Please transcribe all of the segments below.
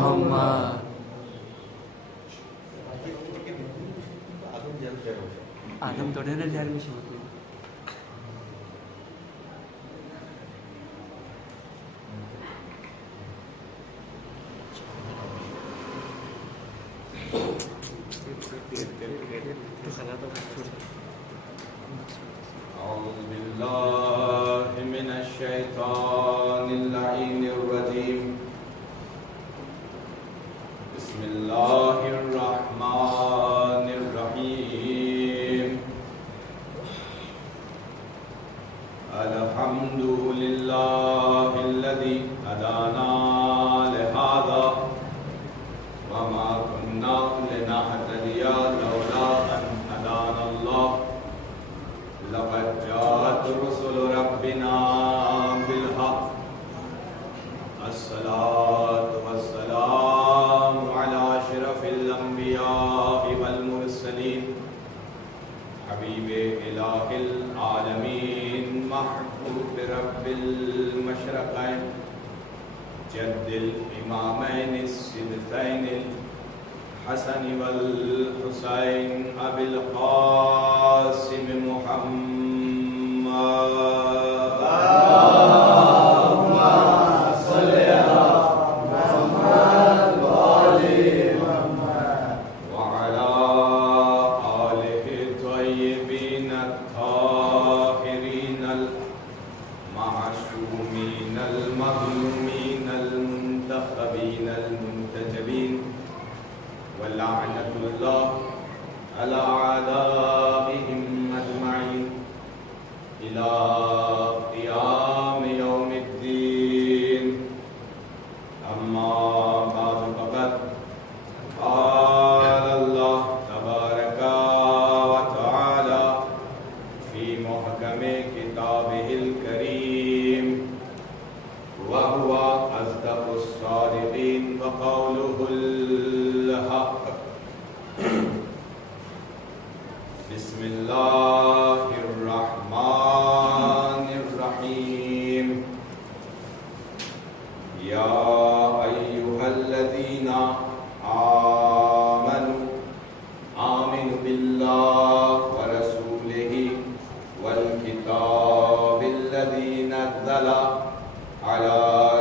محمد. آدم تھوڑے نا جہل میں شروع. أعوذ بالله من الشيطان اللعين الرجيم. بسم الله الرحمن الرحيم. الحمد لله الذي هدانا لهذا وما كنا لنهتدي لولا أن هدانا الله. لقد جاءت رسل ربنا بالحق. الصلاة والسلام على أشرف الأنبياء والمرسلين حبيب إله العالمين محبوب رب المشرقين جد الإمامين السدتين الحسن والحسين أبي القاسم محمد. اللهم صل على محمد وآل محمد وعلى آله الطيبين الطاهرين المعصومين المظلومين المنتخبين المنتجبين. ولعنة الله على أعدائهم أجمعين إلى قيام يوم الدين. أما بعد فقد قال الله تبارك وتعالى في محكم كتابه الكريم وهو أصدق الصادقين وقوله الحق. بسم الله الرحمن الرحيم. يا أيها الذين آمنوا بالله ورسوله والكتاب الذي نزل على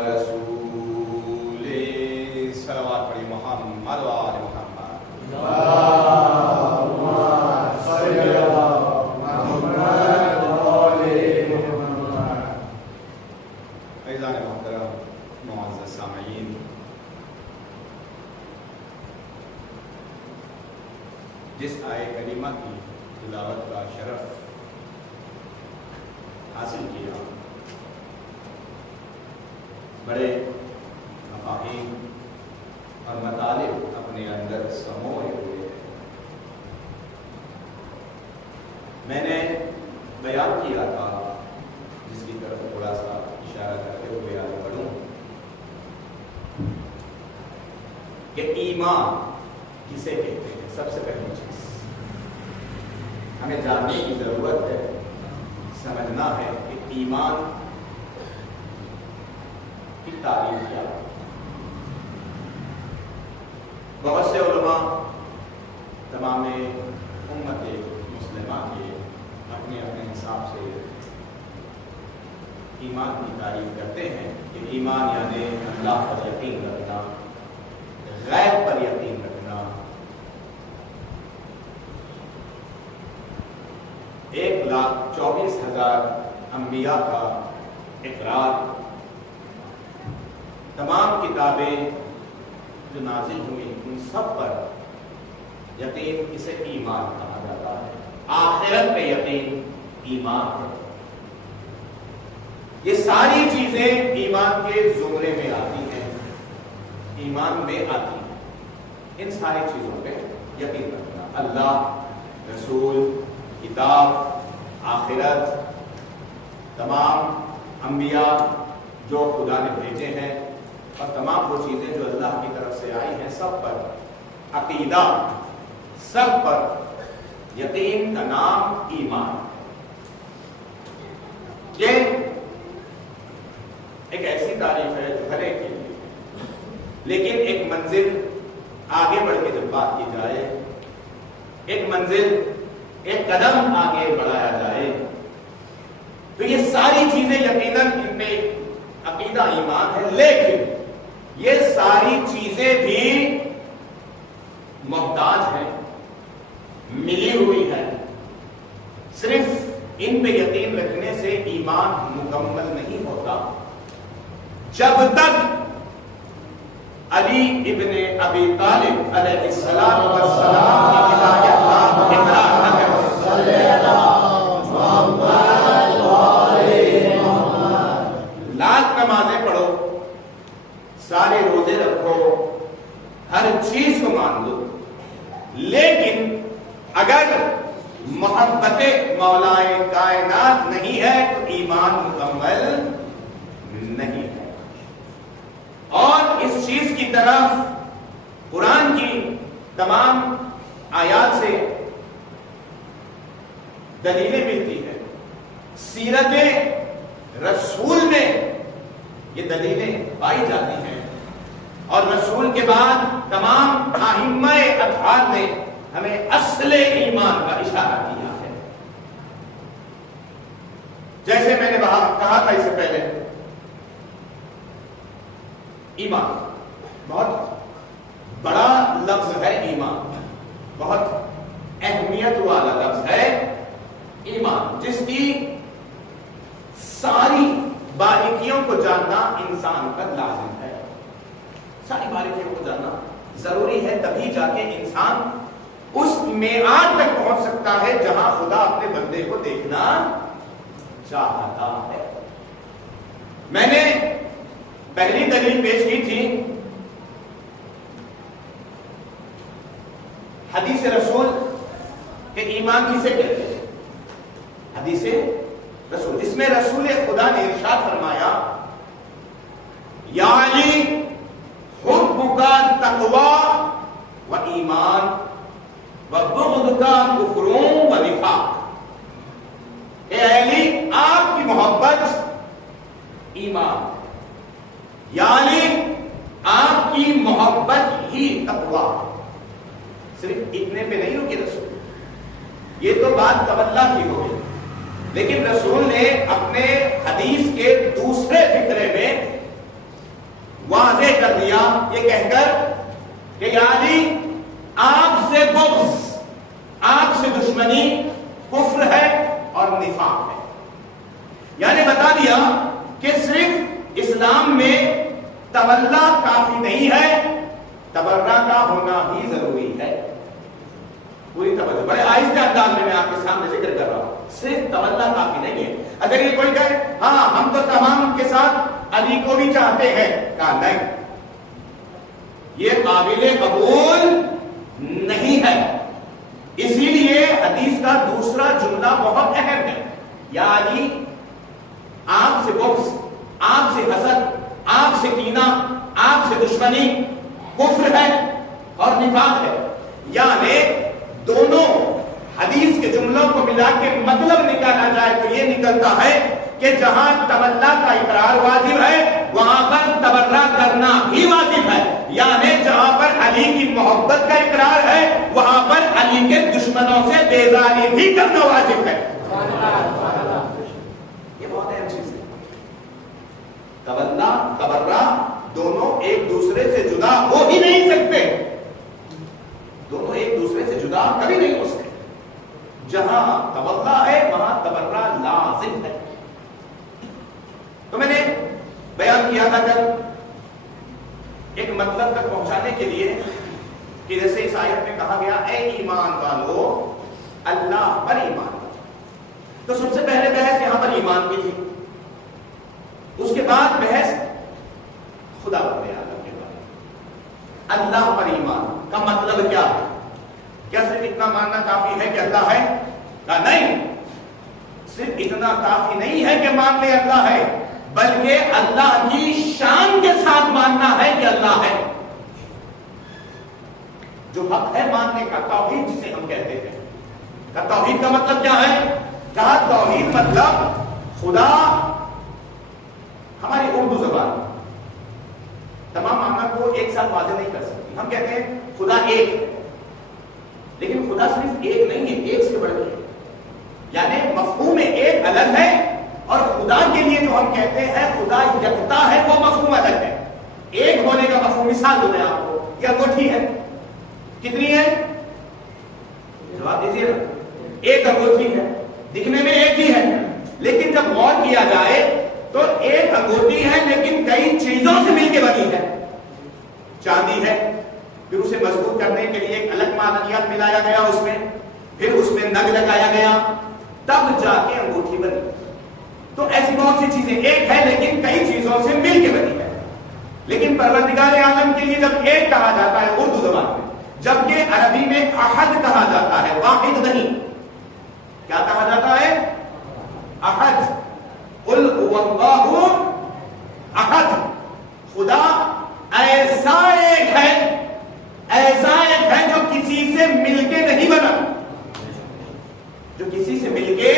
رسوله. صلوات علی محمد وآل محمد. اللهم صل على محمد وآل محمد. عزیزان محترم معزز سامعین، جس آیے کریمہ کی تلاوت کا شرف حاصل کیا، بڑے مفاہیم اور مطالب اپنے اندر سموئے ہوئے ہیں. میں نے بیان کیا تھا، جس کی طرف تھوڑا سا اشارہ کرتے ہوئے آگے بڑھوں، کہ ایمان کسے کہتے ہیں. سب سے پہلی چیز ہمیں جاننے کی ضرورت ہے، سمجھنا ہے کہ ایمان کی تعریف کیا ہے. بہت سے علماء تمام امت مسلمہ کے اپنے اپنے حساب سے ایمان کی تعریف کرتے ہیں کہ ایمان یعنی اللہ پر یقین رکھنا، غیب پر یقین رکھنا، 1,24,000 انبیاء کا اقرار، تمام کتابیں جو نازل ہوئی ان سب پر یقین، اسے ایمان کہا جاتا ہے. آخرت پہ یقین ایمان ہے. یہ ساری چیزیں ایمان کے زمرے میں آتی ہیں، ایمان میں آتی ہیں. ان ساری چیزوں پہ یقین رکھنا، اللہ، رسول، کتاب، آخرت، تمام انبیاء جو خدا نے بھیجے ہیں، اور تمام وہ چیزیں جو اللہ کی طرف سے آئی ہیں، سب پر عقیدہ، سب پر یقین کا نام ایمان. یہ ایک ایسی تعریف ہے جو ہر ایک کے لیے لیکن ایک منزل آگے بڑھ کے جب بات کی جائے، ایک منزل، ایک قدم آگے بڑھایا جائے، تو یہ ساری چیزیں یقیناً ان میں عقیدہ ایمان ہے، لیکن یہ ساری چیزیں بھی محتاج ہیں، ملی ہوئی ہیں. صرف ان پہ یقین رکھنے سے ایمان مکمل نہیں ہوتا. جب تک علی ابن ابی طالب علیہ السلام والسلام کی ولایت کا اقرار نہ کرے، لاکھ نمازیں پڑھو، سارے روزے رکھو، ہر چیز کو مان لو، لیکن اگر محبت مولائے کائنات نہیں ہے تو ایمان مکمل نہیں ہے. اور اس چیز کی طرف قرآن کی تمام آیات سے دلیلیں ملتی ہیں، سیرت رسول میں یہ دلیلیں پائی جاتی ہیں، اور رسول کے بعد تمام ائمہ اطہار نے ہمیں اصل ایمان کا اشارہ کیا ہے. جیسے میں نے کہا تھا اس سے پہلے، ایمان بہت بڑا لفظ ہے، ایمان بہت اہمیت والا لفظ ہے. ایمان جس کی ساری باریکیوں کو جاننا انسان پر لازم ہے، ساری باریکیوں کو جاننا ضروری ہے، تبھی جا کے انسان اس معیار تک پہنچ سکتا ہے جہاں خدا اپنے بندے کو دیکھنا چاہتا ہے. میں نے پہلی دلیل پیش کی تھی حدیث رسول کہ ایمان کسے کہتے ہیں. حدیث رسول، اس میں رسول خدا نے ارشاد فرمایا، یا علی حبک تقوی و ایمان وَبُغْضُكَ كُفْرٌ وَنِفَاقٌ. اے علی آپ کی محبت ایمان، یعنی آپ کی محبت ہی تقویٰ. صرف اتنے پہ نہیں رکی رسول، یہ تو بات تولا کی ہو گئی، لیکن رسول نے اپنے حدیث کے دوسرے فقرے میں واضح کر دیا یہ کہہ کر کہ یعنی آپ سے بغض، آپ سے دشمنی کفر ہے اور نفاق ہے. یعنی بتا دیا کہ صرف اسلام میں تولا کافی نہیں ہے، تبرہ کا ہونا بھی ضروری ہے. پوری توجہ، بڑے آہستہ انداز میں آپ کے سامنے ذکر کر رہا ہوں. صرف تولا کافی نہیں ہے. اگر یہ کوئی کہے ہاں ہم تو تمام کے ساتھ علی کو بھی چاہتے ہیں، کہا نہیں، یہ قابل قبول نہیں ہے. اسی لیے حدیث کا دوسرا جملہ بہت اہم ہے، یا علی آپ سے بغض، آپ سے حسد، آپ سے کینہ، آپ سے دشمنی کفر ہے اور نفاق ہے. یعنی دونوں حدیث کے جملوں کو ملا کے مطلب نکالا جائے تو یہ نکلتا ہے کہ جہاں تولا کا اقرار واجب ہے وہاں پر تبرہ کرنا بھی واجب ہے. یعنی جہاں پر علی کی محبت کا اقرار ہے وہاں پر علی کے دشمنوں سے بیزاری بھی کرنا واجب ہے. یہ بہت اہم چیز ہے. تولا تبرہ دونوں ایک دوسرے سے جدا ہو ہی نہیں سکتے، دونوں ایک دوسرے سے جدا کبھی نہیں ہو سکتے. جہاں تولا ہے وہاں تبرہ لازم ہے. تو میں نے بیان کیا تھا کل ایک مطلب تک پہنچانے کے لیے کہ جیسے اس آیت میں کہا گیا اے ایمان والو اللہ پر ایمان. تو سب سے پہلے بحث یہاں پر ایمان کی تھی، اس کے بعد بحث خدا رب العالمین کے بارے. اللہ پر ایمان کا مطلب کیا ہے؟ کیا صرف اتنا ماننا کافی ہے کہ اللہ ہے؟ نہیں، صرف اتنا کافی نہیں ہے کہ مان لے اللہ ہے، بلکہ اللہ کی شان کے ساتھ ماننا ہے کہ اللہ ہے. جو حق ہے ماننے کا، توحید جسے ہم کہتے ہیں. توحید کا مطلب کیا ہے؟ کہا توحید مطلب خدا، ہماری اردو زبان تمام معنی کو ایک ساتھ واضح نہیں کر سکتی. ہم کہتے ہیں خدا ایک ہے، لیکن خدا صرف ایک نہیں ہے، ایک سے بڑھ کے. یعنی مفہوم ایک الگ ہے، اور خدا کے لیے جو ہم کہتے ہیں خدا یکتا ہے، وہ مفہوم الگ ہے. ایک ہونے کا مفہوم مثال دوں میں آپ کو، یہ انگوٹھی ہے، کتنی ہے؟ جواب دیجیے نا. ایک انگوٹھی ہے، دکھنے میں ایک ہی ہے، لیکن جب غور کیا جائے تو ایک انگوٹھی ہے لیکن کئی چیزوں سے مل کے بنی ہے. چاندی ہے، پھر اسے مضبوط کرنے کے لیے ایک الگ معدنیات ملایا گیا، اس میں پھر اس میں نگ لگایا گیا، تب جا کے انگوٹھی بنی. تو ایسی بہت سی چیزیں ایک ہے لیکن کئی چیزوں سے مل کے بنی ہے. لیکن پروردگار عالم کے لیے جب ایک کہا جاتا ہے اردو زبان میں، جبکہ عربی میں احد کہا جاتا ہے، واحد نہیں. کیا کہا جاتا ہے؟ احد. قل هو اللہ احد. خدا ایسا ایک ہے، ایسا ایک ہے جو کسی سے مل کے نہیں بنا، جو کسی سے مل کے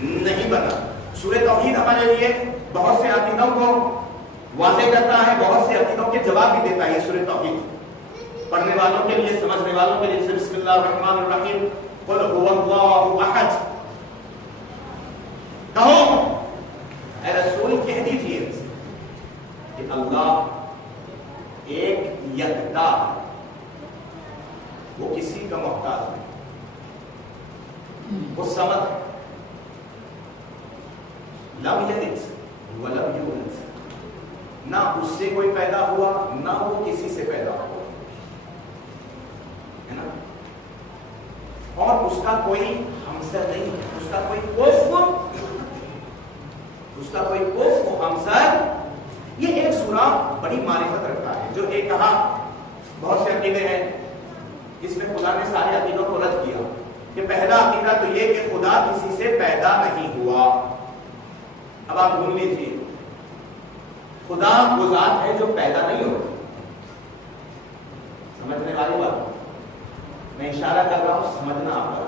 نہیں بنا. سورہ توحید ہمارے لیے بہت سے عقیدوں کو واضح کرتا ہے، بہت سے عقیدوں کے جواب بھی دیتا ہے. سورہ توحید پڑھنے والوں کے لیے، سمجھنے والوں کے لیے بسم اللہ الرحمن الرحیم. قل هو اللہ احد. کہو اے رسول کہہ دیجیے کہ اللہ ایک یکتا ہے، وہ کسی کا محتاج نہیں، وہ صمد ہے. لم یلد ولم یولد، نہ اس سے کوئی پیدا ہوا نہ وہ کسی سے پیدا ہوا ہے نا. اور اس کا کوئی ہمسر نہیں ہے، اس کا کوئی کوف و ہمسر. یہ ایک سورہ بڑی معرفت رکھتا ہے. جو ایک کہا بہت سے عقیدے ہیں، اس میں خدا نے سارے عقیدوں کو رد کیا. کہ پہلا عقیدہ تو یہ کہ خدا کسی سے پیدا نہیں ہوا. اب آپ ڈھونڈ لیجیے، خدا وہ ذات ہے جو پیدا نہیں ہوتی. سمجھنے والی بات میں اشارہ کر رہا ہوں، سمجھنا آپ کا.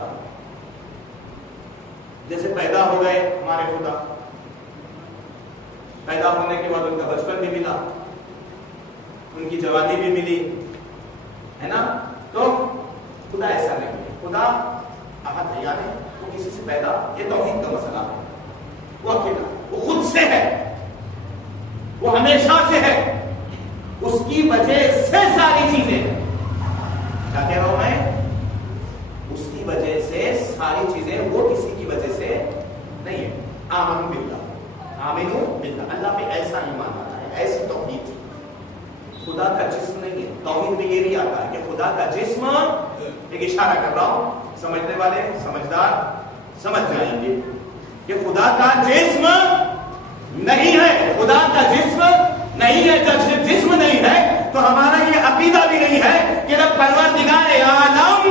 جیسے پیدا ہو گئے ہمارے خدا، پیدا ہونے کے بعد ان کا بچپن بھی ملا، ان کی جوانی بھی ملی ہے نا. تو خدا ایسا نہیں ہے. خدا احد ہے، یعنی وہ کسی سے پیدا، یہ توحید کا مسئلہ ہے. وہ اکیلا، وہ خود سے ہے، وہ ہمیشہ سے ہے، اس کی وجہ سے ساری چیزیں. کیا کہہ رہا ہوں میں؟ اس کی وجہ سے ساری چیزیں، وہ کسی کی وجہ سے نہیں ہے. آمنو باللہ، آمنو باللہ، اللہ پہ ایسا ایمان آنا ہے، ایسی توحید. خدا کا جسم نہیں ہے. توحید میں یہ بھی آتا ہے کہ خدا کا جسم، ایک اشارہ کر رہا ہوں، سمجھنے والے سمجھدار سمجھ جائیں گے کہ خدا کا جسم نہیں ہے. خدا کا جسم نہیں ہے. جب جسم نہیں ہے تو ہمارا یہ عقیدہ بھی نہیں ہے کہ جب پروردگار عالم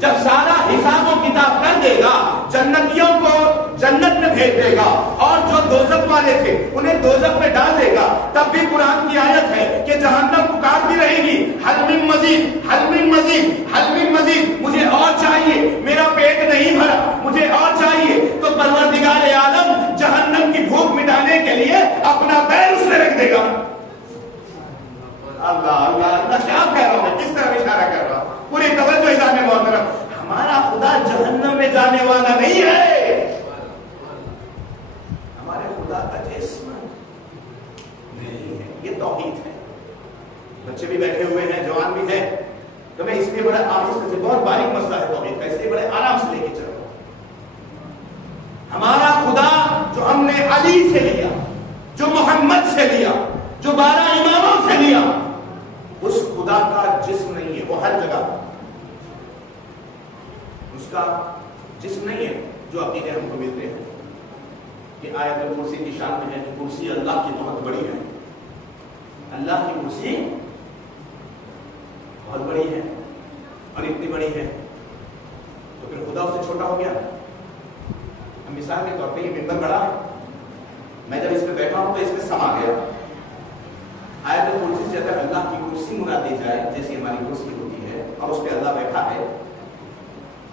جب سارا حساب و کتاب کر دے گا، جنتیوں کو جنت میں بھیج دے گا اور جو دوزخ والے تھے انہیں دوزخ میں ڈال دے گا، تب بھی قرآن کی آیت ہے کہ جہنم پکارتی رہے گی، حل من مزید، حل من مزید، حل من مزید، مجھے اور چاہیے، میرا پیٹ نہیں بھرا، مجھے اور چاہیے. تو پروردگار عالم جہنم کی بھوک مٹانے کے لیے اپنا پیر اس میں رکھ دے گا. اللہ اللہ اللہ، کیا کہہ رہا ہوں میں، کس طرح اشارہ کر رہا ہوں؟ پوری توجہ اشارے محترم. ہمارا خدا جہنم میں جانے والا نہیں ہے. ہمارے خدا کا جسم نہیں ہے. یہ توحید ہے. بچے بھی بیٹھے ہوئے ہیں، جوان بھی ہے، تو میں اس لیے بڑا آہستہ سے، بہت باریک مسئلہ ہے توحید کا، اس لیے بڑے آرام سے لے کے چل رہا ہوں. ہمارا خدا جو ہم نے علی سے لیا، جو محمد سے لیا، جو 12 اماموں سے لیا، اس خدا کا جسم نہیں ہے. وہ ہر جگہ اس کا جسم نہیں ہے. جو عقیدے ہم کو ملتے ہیں کہ آیت الکرسی کی شان میں ہے کہ کرسی اللہ کی بہت بڑی ہے. اللہ کی کرسی بہت بڑی ہے، اور اتنی بڑی ہے تو پھر خدا اس سے چھوٹا ہو گیا. ہم مثال کے طور پہ یہ ممبر بڑا ہے، میں جب اس پہ بیٹھا ہوں تو اس میں سما گیا. آیت الکرسی سے اگر اللہ کی کرسی مراد دی جائے، جیسی ہماری کرسی ہوتی ہے اور اس پہ اللہ بیٹھا ہے،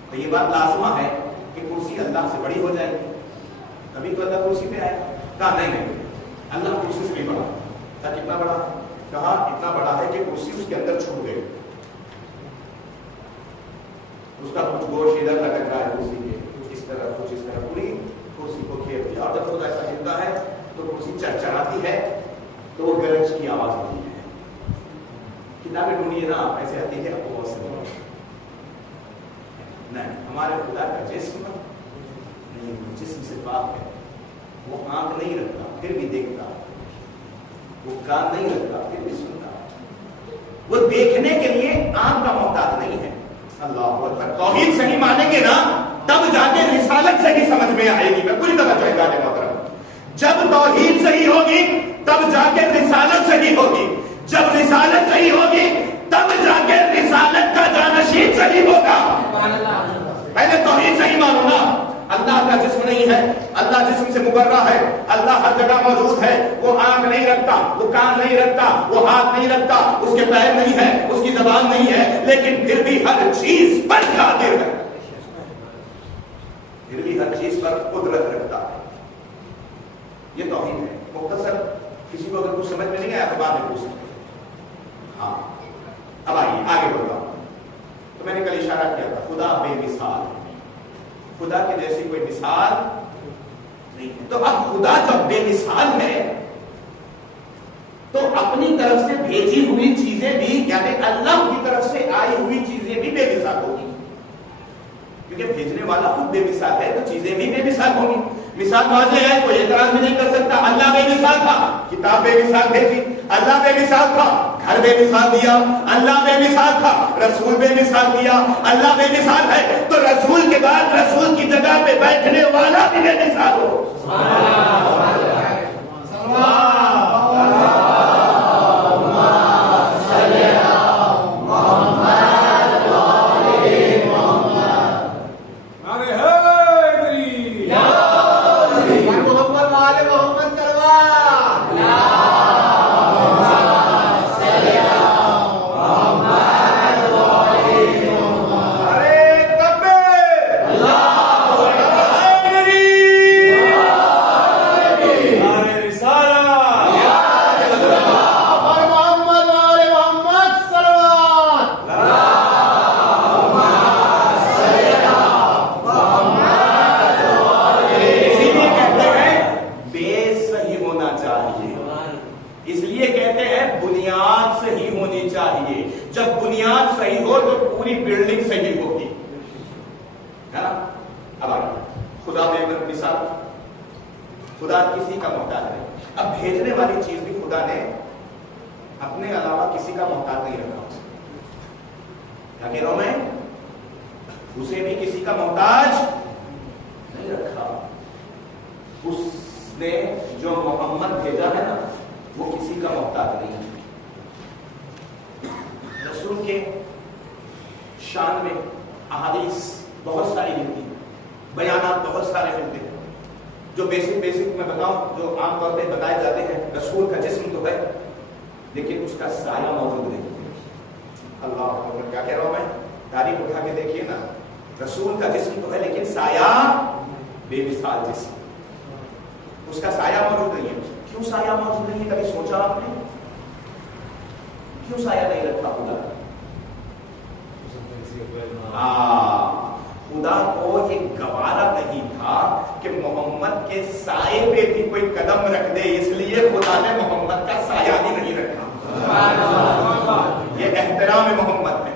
تو یہ بات لازمہ ہے کہ کرسی اللہ سے بڑی ہو جائے گی، تبھی تو اللہ کرسی پہ آئے. کہا نہیں، اللہ کرسی سے بھی بڑا. کہا کتنا بڑا؟ کہا اتنا بڑا ہے کہ کرسی اس کے اندر چھوٹ گئی، اس کا کچھ گوشت ادھر لٹک رہا ہے کرسی کے، کچھ اس طرح پوری کرسی کو گھیر دیا. اور جب خدا ایسا ہلتا ہے تو کرسی چرچراتی ہے تو وہ گرج کی آواز ہوتی ہے. کتابیں ڈھونڈیے نا ایسے آتی ہے آپ کو بہت سے نہیں. ہمارے خدا کا جسم نہیں، جسم سے پاک ہے. وہ آنکھ نہیں رکھتا پھر بھی دیکھتا، وہ کان نہیں رکھتا پھر بھی سنتا. وہ دیکھنے کے لیے آنکھ کا محتاج نہیں ہے. اللہ اکبر. توحید صحیح مانیں گے نا تب جا کے رسالت صحیح سمجھ میں آئے گی. میں پوری طرح چاہتا ہے محترم، جب توحید صحیح ہوگی تب جا کے رسالت صحیح ہوگی. جب رسالت صحیح ہوگی تب جا کے رسالت کا جانشین صحیح ہوگا. پہلے توحید صحیح مانو نا. اللہ کا جسم نہیں ہے، اللہ جسم سے مبرہ ہے، اللہ ہر جگہ موجود ہے. وہ آنکھ نہیں رکھتا، وہ کان نہیں رکھتا، وہ ہاتھ نہیں رکھتا، اس کے پیر نہیں ہے، اس کی زبان نہیں ہے، لیکن پھر بھی ہر چیز پر قادر ہے، پھر بھی ہر چیز پر قدرت رکھتا ہے. یہ توحید ہے. مختصر کسی کو اگر کچھ سمجھ میں نہیں آیا تو بعد میں پوچھ سکتے. ہاں اب آئیے آگے بڑھ رہا ہوں. تو میں نے کل اشارہ کیا تھا خدا بے مثال ہے، خدا کے جیسی کوئی مثال نہیں ہے. تو اب خدا جب بے مثال ہے تو اپنی طرف سے بھیجی ہوئی چیزیں بھی، یعنی اللہ کی طرف سے آئی ہوئی چیزیں بھی بے مثال ہوگی، کیونکہ بھیجنے والا خود بے مثال ہے تو چیزیں بھی بے مثال ہوں گی. مثال واضح ہے، کوئی اعتراض بھی نہیں کر سکتا. اللہ بے مثال تھا، کتاب بے مثال بھیجی. اللہ بے مثال تھا، گھر بے مثال دیا. اللہ بے مثال تھا، رسول بے مثال دیا. اللہ بے مثال ہے تو رسول کے بعد رسول کی جگہ پہ بیٹھنے والا بھی بے مثال ہو. خدا کسی کا محتاج نہیں. اب بھیجنے والی چیز بھی خدا نے اپنے علاوہ کسی کا محتاج نہیں رکھا. کیا کہہ رہا ہوں میں؟ اسے بھی کسی کا محتاج نہیں رکھا. اس نے جو محمد بھیجا ہے نا وہ کسی کا محتاج نہیں ہے. رسول کے شان میں احادیث بہت ساری ملتی ہیں، بیانات بہت سارے ملتے ہیں. جو بیسک میں بتاؤں، جو عام طور پہ بتائے جاتے ہیں، رسول کا جسم تو ہے لیکن اس کا سایہ موجود نہیں. اللہ اکبر. کیا کہہ رہا ہوں میں؟ تاریخ اٹھا کے دیکھیے نا. رسول کا جسم تو ہے لیکن سایہ بے مثال جسم، اس کا سایہ موجود نہیں ہے. کیوں سایہ موجود نہیں ہے؟ کبھی سوچا آپ نے کیوں سایہ نہیں رکھتا خدا؟ خدا کو یہ گوارا نہیں تھا کہ محمد کے سائے پہ بھی کوئی قدم رکھ دے، اس لیے خدا نے محمد کا سایہ ہی نہیں رکھا. یہ احترام محمد ہے.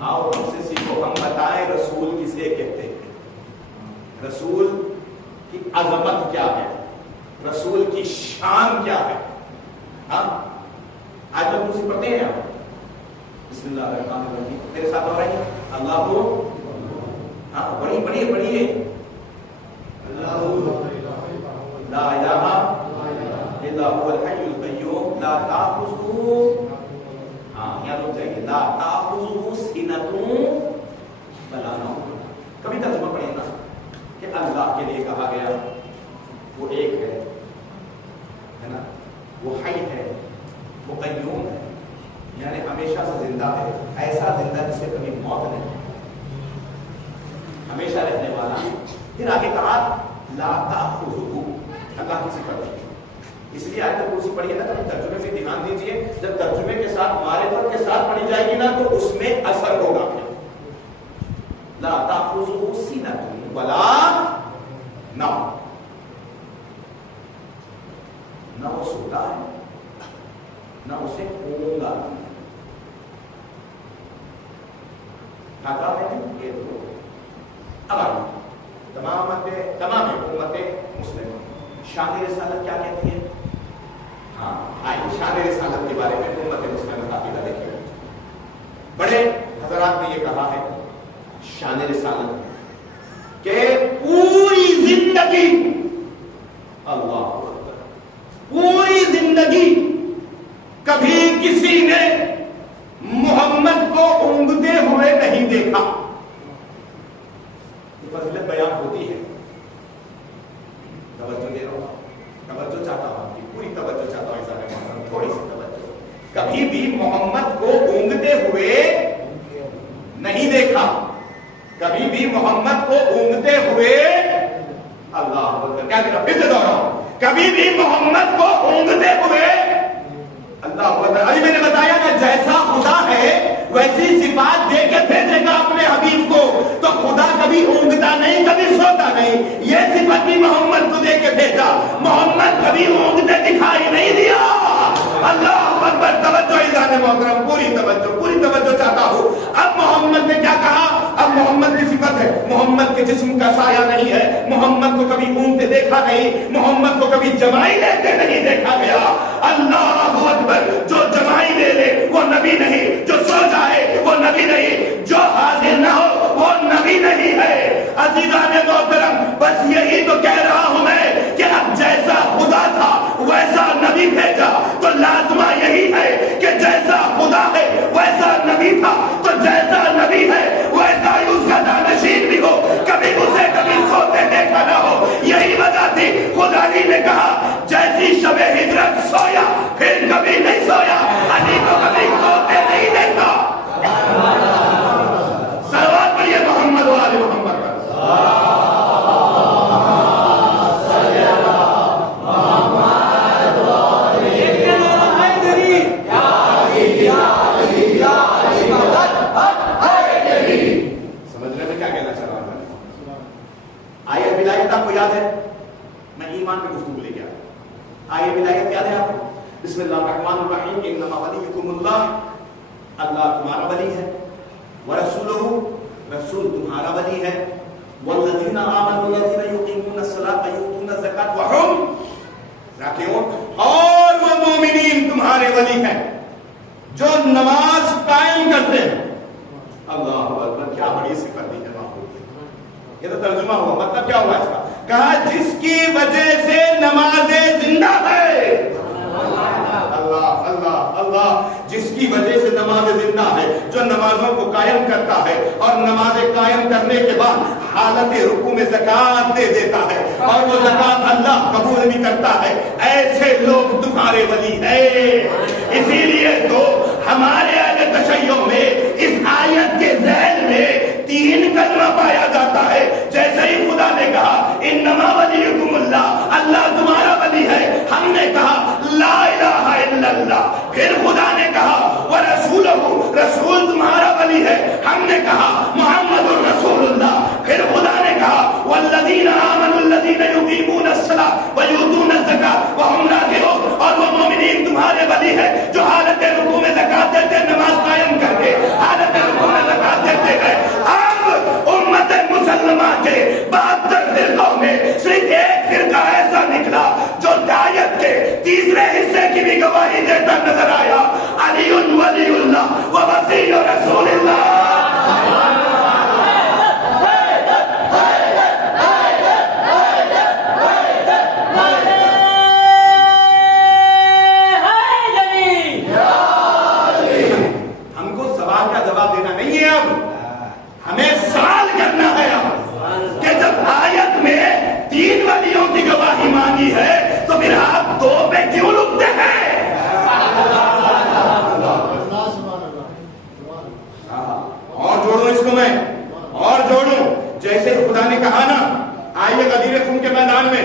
آؤ ہم سے سیکھو، ہم بتائیں رسول کسے کہتے ہیں، رسول کی عظمت کیا ہے، رسول کی شان کیا ہے. ہاں آج ہم اسی پڑھتے ہیں. آپ بسم اللہ الرحمن الرحیم میرے ساتھ ہو رہے ہیں. اللہ کو ہاں پڑھیے پڑھیے پڑھیے. اللہ لا الہ الا هو الحی القیوم لا تأخذہ، ہاں یہاں رک جائیے، لا تأخذہ سنۃ ولا نوم. کبھی ترجمہ پڑھیے نا کہ اللہ کے لیے کہا گیا وہ ایک ہے نا، وہ حی ہے، وہ قیوم ہے، یعنی ہمیشہ سے زندہ ہے. ایسا زندہ جسے کبھی موت نہیں، ہمیشہ رہنے والا. پھر آگے کہا لا تأخذہ، اللہ کی صفت ہے. اس لیے آیت کرسی پڑھیے نا تو ترجمے پہ دھیان دیجیے. جب ترجمے کے ساتھ معرفت کے ساتھ پڑھی جائے گی نا تو اس میں اثر ہوگا. لا تأخذہ سنۃ ولا نوم. نہ وہ سوتا ہے نہ اسے اونگ آتی ہے. کہا میں نے یہ تو اب آگے تمام امتیں مسلم. شان رسالت کیا کہتی ہے؟ ہاں آئیے شان رسالت کے بارے میں امت مسلم کا عقیدہ دیکھیے. بڑے حضرات نے یہ کہا ہے شان رسالت کہ پوری زندگی اللہ پوری زندگی کبھی کسی نے محمد کو اونگتے ہوئے نہیں دیکھا. یہ فضیلت بیان ہوتی ہے. توجہ دے رہا ہوں, توجہ چاہتا ہوں, آپ کی پوری توجہ چاہتا ہوں. تھوڑی سی توجہ. کبھی بھی محمد کو اونگتے ہوئے نہیں دیکھا. کبھی بھی محمد کو اونگتے ہوئے اللہ کیا کہہ رہا پھر سے دوہراؤں کبھی بھی محمد کو اونگتے ہوئے اللہ. ابھی میں نے بتایا نا جیسا خدا ہے ویسی صفات دے کے بھیجے گا اپنے حبیب کو. تو خدا کبھی اونگتا نہیں کبھی سوتا نہیں. یہ صفت بھی محمد کو دے کے بھیجا. محمد کبھی اونگتے دکھائی نہیں دیا. اللہ اکبر. توجہ عزیزان محترم پوری توجہ چاہتا ہوں. اب محمد نے کیا کہا؟ اب محمد کی صفت ہے محمد کے جسم کا سایہ نہیں ہے. محمد کو کبھی اونگتے دیکھا نہیں. محمد کو کبھی جمائی لیتے نہیں دیکھا گیا. اللہ اکبر. جو جمائی لے لے وہ نبی نہیں. جو سو جائے وہ نبی نہیں. جو حاضر نہ ہو وہ نبی نہیں ہے. عزیزان محترم بس یہی تو کہہ رہا ہوں میں کہ اب جیسا خدا تھا ویسا نبی بھیجا. تو لازمہ یہی ہے کہ جیسا خدا ہے ویسا نبی تھا. تو جیسا نبی ہے ویسا ہی اس کا جانشین بھی ہو. کبھی اسے کبھی سوتے دیکھا نہ ہو. یہی وجہ تھی خدا نے کہا جیسی شب ہجرت سویا پھر کبھی نہیں سویا. علی کو کبھی سوتے نہیں دیکھا. صلوات پڑھیے محمد و آل محمد پر. سمجھنے میں کیا کہنا چاہ رہا ہوں؟ آیت ولایت آپ کو یاد ہے؟ میں ایمان پہ گفتگو لے کے آیا. آیت ولایت یاد ہے آپ کو؟ بسم اللہ الرحمن الرحیم. انما ولیکم اللہ. اللہ تمہارا ولی ہے. ورسولہ رسول تمہارا ولی ہے. والذین آمنوا الذین یقیمون الصلاۃ ویؤتون الزکاۃ وهم راکعون. اور وہ مومنین تمہارے ولی ہیں جو نماز قائم کرتے ہیں. اللہ اکبر. کیا بڑی صفت دی ہے محبوب. یہ تو ترجمہ ہوا. مطلب کیا ہوا اس کا؟ کہا جس کی وجہ سے نماز زندہ ہے. اللہ اللہ اللہ. جس کی وجہ سے نماز زندہ ہے. جو نمازوں کو قائم کرتا ہے اور نمازیں قائم کرنے کے بعد حالت رکوع میں زکات دے دیتا ہے اور وہ زکات اللہ قبول بھی کرتا ہے. ایسے لوگ تمہارے ولی ہیں. اسی لیے تو ہمارے اہل تشیع میں اس آیت کے ذیل میں 3 کلمہ پایا جاتا ہے. جیسے ہی خدا نے کہا انما ولیکم اللہ, اللہ تمہارا ولی ہے, ہم نے کہا لا الہ الا اللہ. پھر خدا نے کہا ورسولہ, رسول تمہارا ولی ہے, ہم نے کہا محمد الرسول اللہ. پھر خدا نے کہا والذین آمنوا الذین یقیمون الصلاۃ ویؤتون الزکاۃ وهم راکعون. اور وہ مومنین تمہارے ولی ہے جو حالت رکوع میں زکات دیتے ہیں, نماز قائم کر کے حالت رکوع میں زکات دیتے ہیں. اب امت مسلمہ کے 72 فرقوں میں صرف ایک فرقہ ایسا نکلا جو آیت کے تیسرے حصے کی بھی گواہی دیتا نظر آیا. علی ولی اللہ و وصی رسول اللہ. ہم کو سوال کا جواب دینا نہیں ہے, اب ہمیں سوال کرنا ہے اب کہ جب آیت میں 3 ولیوں کی گواہی مانگی ہے تو پھر آپ 2 پہ کیوں رکتے ہیں؟ اور جوڑوں اس کو میں اور جوڑوں. جیسے خدا نے کہا نا آئیے غدیر خون کے میدان میں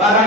12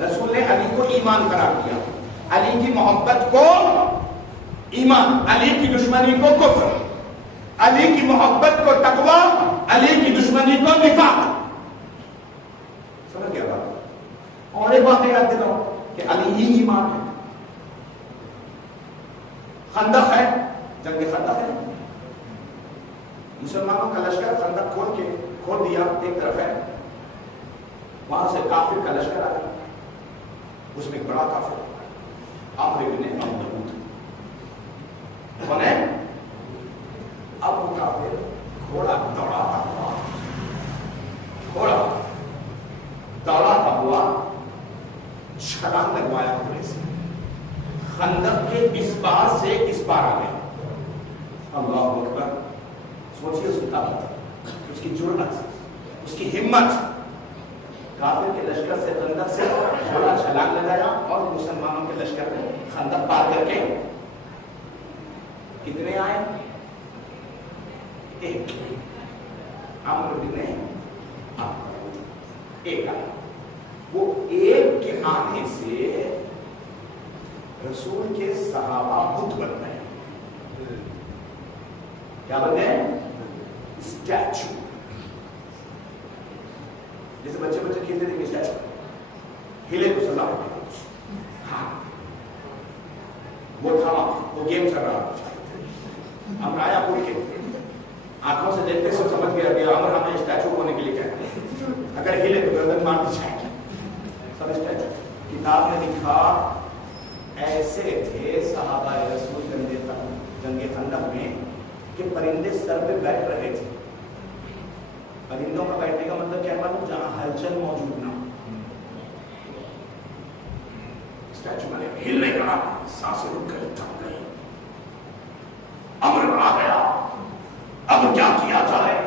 رسول نے علی کو ایمان قرار دیا، علی کی محبت کو ایمان، علی کی دشمنی کو کفر، علی کی محبت کو تقوی، علی کی دشمنی کو نفاق. سمجھ گیا بات؟ اور ایک بات یاد دلاؤ کہ علی ہی ایمان ہے. خندق ہے، جنگ خندق ہے، مسلمانوں کا لشکر خندق کھول دیا، ایک طرف ہے، وہاں سے کافر کا لشکر آیا، اس میں ایک بڑا کافر عمرو بن ابی، کون ہے؟ اب وہ کافر گھوڑا دوڑاتا ہوا چھلانگ لگوایا گھوڑے سے، خندق کے اس پار سے اس پار آ گئے. اللہ اکبر. سوچیے اس کی طاقت، اس کی جرأت، اس کی ہمت. کافر کے لشکر سے خندق سے گھوڑا چھلانگ لگایا اور مسلمانوں کے لشکر نے خندق پار کر کے کتنے آئے؟ ایک. عمرو بن ابی ایک آیا. وہ ایک کے آنے سے رسول کے صحابہ بت بن گئے. کیا بن گئے؟ اسٹیچو. جیسے بچے کھیلتے تھے اسٹیچو، ہلے تو سزا ہوتی. ہاں وہ تھا، وہ گیم چل رہا تھا. ہم آیا پور کے آنکھوں سے دیکھتے سب سمجھ گیا کہ عمر ہمیں اسٹیچو ہونے کے لیے کہتے ہیں، اگر ہلے تو گردن مار دی جائے. سب اسٹیچو. کتاب نے لکھا ایسے تھے صحابہ رسول جنگ خندق میں کہ پرندے سر پہ بیٹھ رہے تھے. پرندوں کا بیٹھنے کا مطلب کیا معلوم؟ جہاں ہلچل موجود نہ ہو. اسٹیچو میں ہلنے کا سانسیں رک گئی، تھک گئی. امر آ گیا، اب کیا کیا جائے؟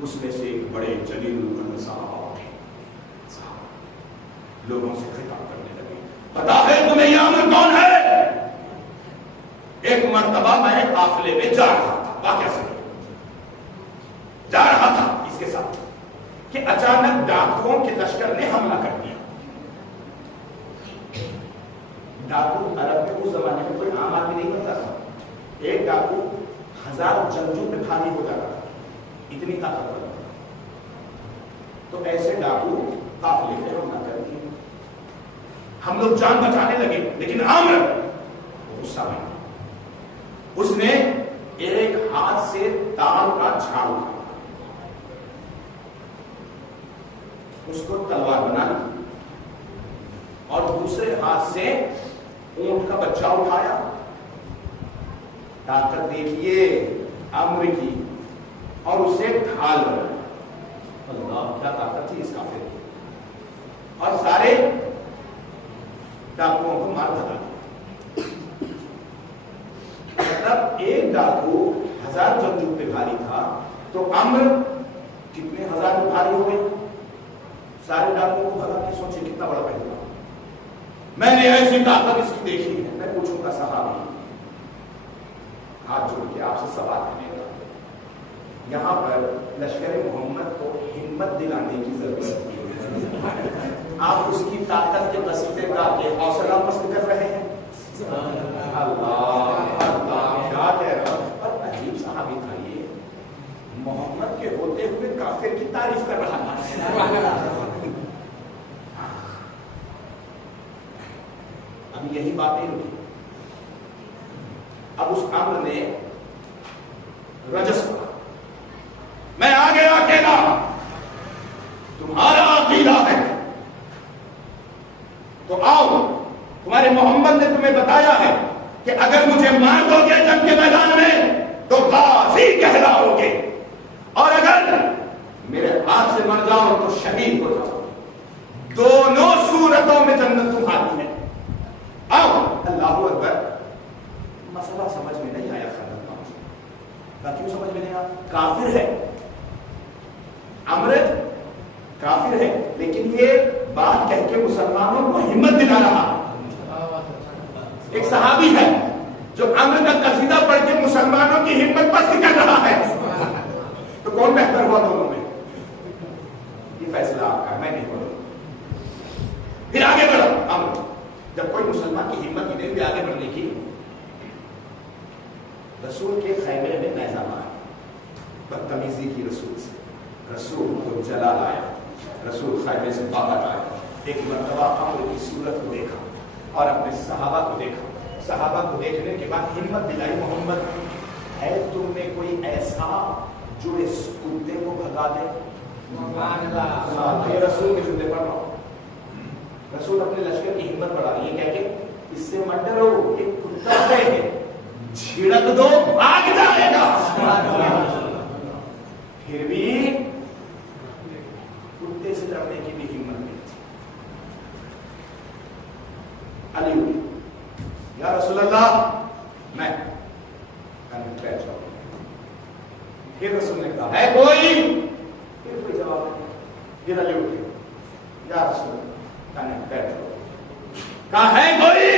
اس میں سے ایک بڑے جلیل القدر صحابہ اٹھے، لوگوں سے خطاب کرنے لگے، پتا ہے تمہیں یہ امر کون ہے؟ ایک مرتبہ میں قافلے میں جا رہا تھا، واقعہ سے جا رہا تھا اس کے ساتھ کہ اچانک ڈاکوؤں کے لشکر نے حملہ کر دیا. ڈاکو عرب میں اس زمانے میں کوئی عام آدمی نہیں ہوتا تھا. ایک ڈاکو 1000 جنگجو پہ بھاری ہو جاتا تھا، اتنی طاقتور. تو ایسے ڈاکو قافلے پہ حملہ کر دیے. ہم لوگ جان بچانے لگے، لیکن عامر غصہ میں اس نے ایک ہاتھ سے تال کا جھاڑ اٹھایا، اس کو تلوار بنا لی، اور دوسرے ہاتھ سے اونٹ کا بچہ اٹھایا. طاقت دیکھیے عمر کی، اور اسے ڈھال بنا. اللہ کیا طاقت تھی اس کافر کی. اور سارے ڈاکوؤں کو مار بھگا. مطلب ایک ڈاکو 1000 جنگجو پہ بھاری تھا، تو عمر کتنے ہزار پہ بھاری ہوئے. سارے ڈاکوؤں کو بھگا کے سوچے کتنا بڑا پہلوان. میں نے ایسی طاقت اس کی دیکھی ہے. میں پوچھوں گا صحابی، ہاتھ جوڑ کے آپ سے سوال کرنے کا، یہاں پر لشکر محمد کو ہمت دلانے کی ضرورت ہے. آپ اس کی طاقت کے وسیلے کا کے حوصلہ پست کر رہے ہیں. اللہ اللہ کیا کہہ رہا ہوں. اور عجیب صحابی تھا یہ، محمد کے ہوتے ہوئے کافر کی تعریف کر رہا تھا. اب یہی باتیں رکی. اب اس عمر نے رجس پڑا، میں آ گیا اکیلا، تمہارا عقیدہ ہے تو آؤ. تمہارے محمد نے تمہیں بتایا ہے کہ اگر مجھے مار دو گے جنگ کے میدان میں تو غازی کہلاؤ گے، اور اگر میرے ہاتھ سے مر جاؤ تو شہید ہو جاؤ. دونوں صورتوں میں جنت تمہاری ہے. آؤ. اللہ اکبر. مسئلہ سمجھ میں نہیں آیا. کیوں سمجھ میں نہیں آیا؟ کافر ہے عمر، کافر ہے، لیکن یہ بات کہہ کے مسلمانوں کو ہمت دلا رہا ہے. ایک صحابی ہے جو امر کا قصیدہ پڑھ کے مسلمانوں کی ہمت پست کر رہا ہے، تو کون بہتر ہوا دونوں میں؟ یہ فیصلہ آپ کا ہے، میں نہیں بولوں. پھر آگے بڑھو. امر جب کوئی مسلمان کی ہمت ہی نہیں ہوئی آگے بڑھنے کی، رسول کے خیمے میں نیزہ مارا، بدتمیزی کی رسول سے، رسول کو جلا لایا، رسول خیمے سے باہر آیا. ایک مرتبہ امر کی صورت کو دیکھا اور اپنے صحابہ کو دیکھا. صحابہ کو دیکھنے کے بعد ہمت دلائی، محمد ہے تم میں کوئی ایسا جو اس کتے کو بھگا دے؟ یہ رسول کے جملے پڑھ رہا ہوں. رسول اپنے لشکر کی ہمت بڑھا رہی ہے، کہہ کے اس سے مت ڈرو، یہ کتا ہے، چھڑک دو بھاگ جائے گا. پھر بھی کتے سے لڑنے کی بھی ہمت نہیں تھی. علی ہوئی، یا رسول اللہ میں بیٹھ جاؤں. پھر رسول نے کہا ہے کوئی؟ پھر کوئی جواب نہیں. پھر علی اٹھے، یا رسول اللہ بیٹھ جاؤ. کہا ہے کوئی؟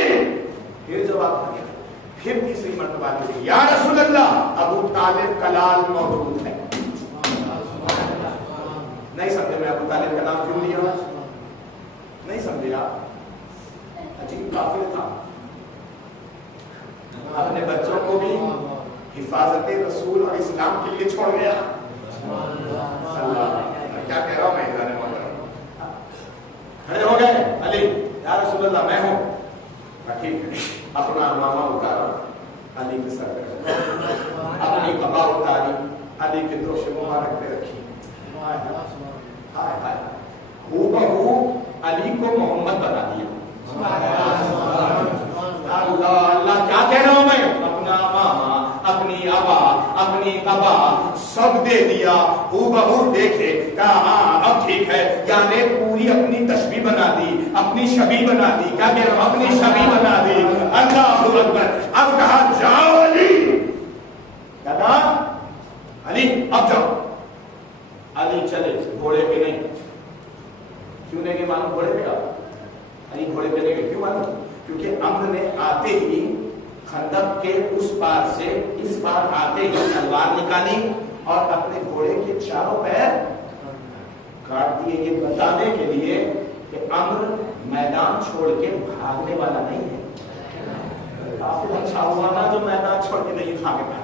پھر جواب نہیں. پھر تیسری مرتبہ کی، یا رسول اللہ ابو طالب کلال موجود ہے. نہیں سمجھے میں ابو طالب کا نام کیوں لیا؟ نہیں سمجھے آپ؟ عجیب کافر تھا، اپنے بچوں کو بھی حفاظت رسول اور اسلام کے لیے چھوڑ گیا. کیا کہہ رہا ہوں میں؟ کھڑے ہو گئے. علی، یا رسول اللہ میں ہوں. ٹھیک ہے. اپنا امامہ اتارا، علی کے سر پہ، اپنی قبا اتاری، علی کے دوش مبارک پہ رکھی. ہو بہو علی کو محمد بنا دیا. اللہ اللہ کیا کہہ رہا ہوں میں؟ اپنا ماما، اپنی ابا، اپنی قبا سب دے دیا. ہو بہو دیکھے، کہا ہاں اب ٹھیک ہے. یعنی پوری اپنی تشبیہ بنا دی، اپنی شبیہ بنا دی. کیا کہہ رہا ہوں؟ اپنی شبیہ بنا دی. اللہ اکبر. اب کہا جاؤ علی. کیا کہا؟ علی اب جاؤ. علی چلے، گھوڑے پہ نہیں. کیوں نہیں معلوم گھوڑے پہ؟ علی گھوڑے پہ نہیں گئے. کیوں معلوم؟ کیونکہ امر نے آتے ہی خندق کے اس پار سے اس پار آتے ہی تلوار نکالی اور اپنے گھوڑے کے چاروں پیر کاٹ دیے. یہ بتانے کے لیے کہ امر میدان چھوڑ کے بھاگنے والا نہیں ہے. کافی اچھا ہوا نا جو میدان چھوڑ کے نہیں بھاگنا.